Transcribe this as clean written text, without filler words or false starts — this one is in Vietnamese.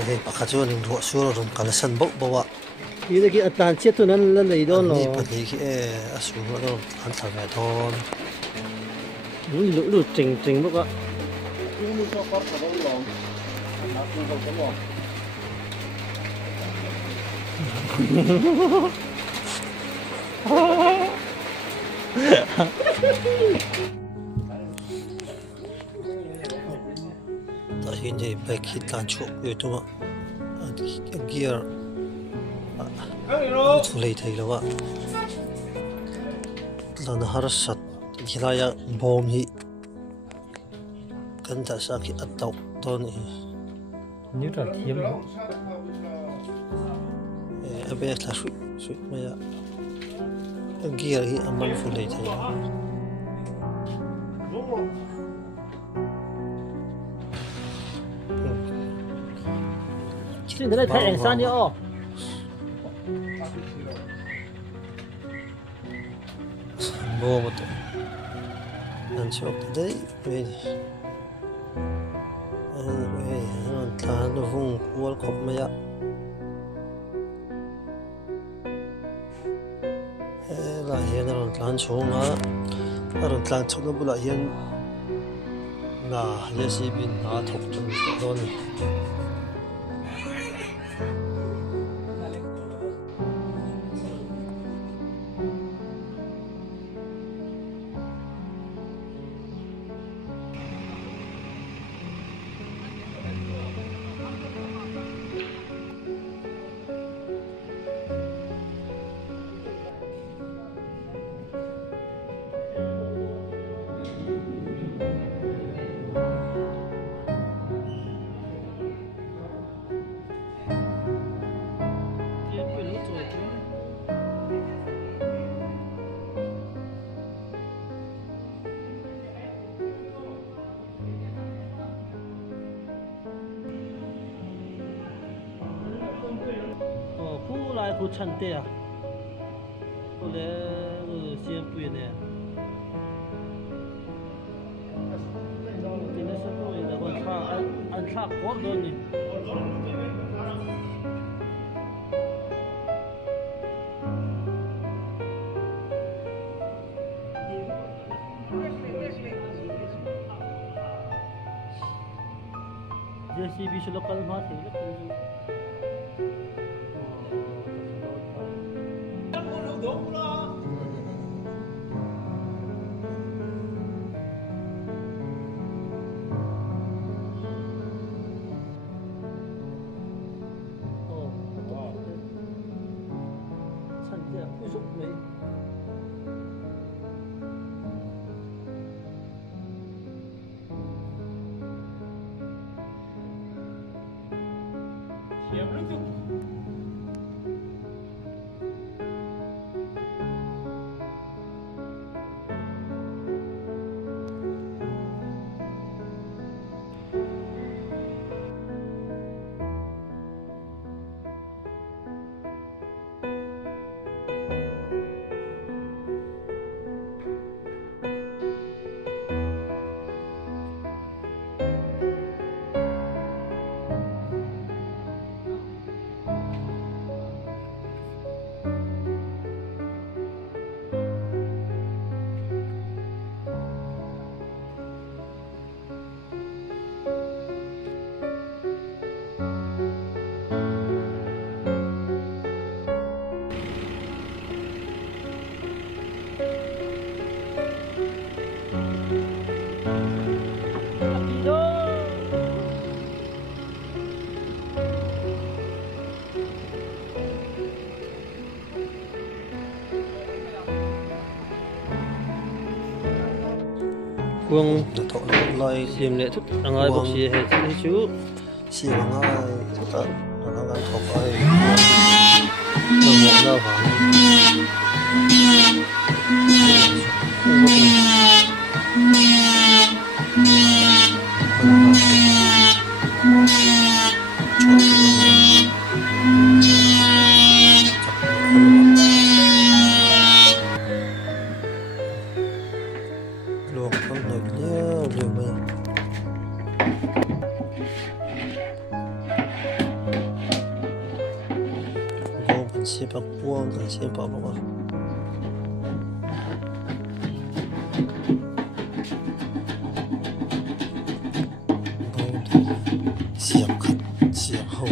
hei pakhat chuan in ruah sur a rum kala san bo bowa Ini lagi atan chet tu nan la lei don lo. ni pali ki a su ro ro an thal ve don Lu lu lu ching ching bốc ạ. Ini so kor ka dong long. Aku ko ko mo. ta hin dei bike hit tan chu yu tu ma gear thu lei thei lawa lan har sat hilaya bom hi kan ta sa ki atau ton Như là thiếm. a be ta su su ma ya gear hi aman fu lei thei Xin thế này thay ảnh san đi ô. bo ma to an chok dei ve an tan vung wal khop ma ya la hian ron tlan chunga ron tlan chuna bula hian na JCB na thok chun don Phu lại phu chân tê à? Phu lẽ xiêm bùi nè. Thì nó sẽ bùi là con ăn thác quá đơn đi. JCB sa local market lah. Buông thọ loi xiêm lệ thức ăn ai bốc xì hết đi chú. xì bằng ai thật thật nó đang thọc ai nó ngộ ra luộc con nồi liêu liêu mày 感谢宝光，感谢宝宝啊！小看小后。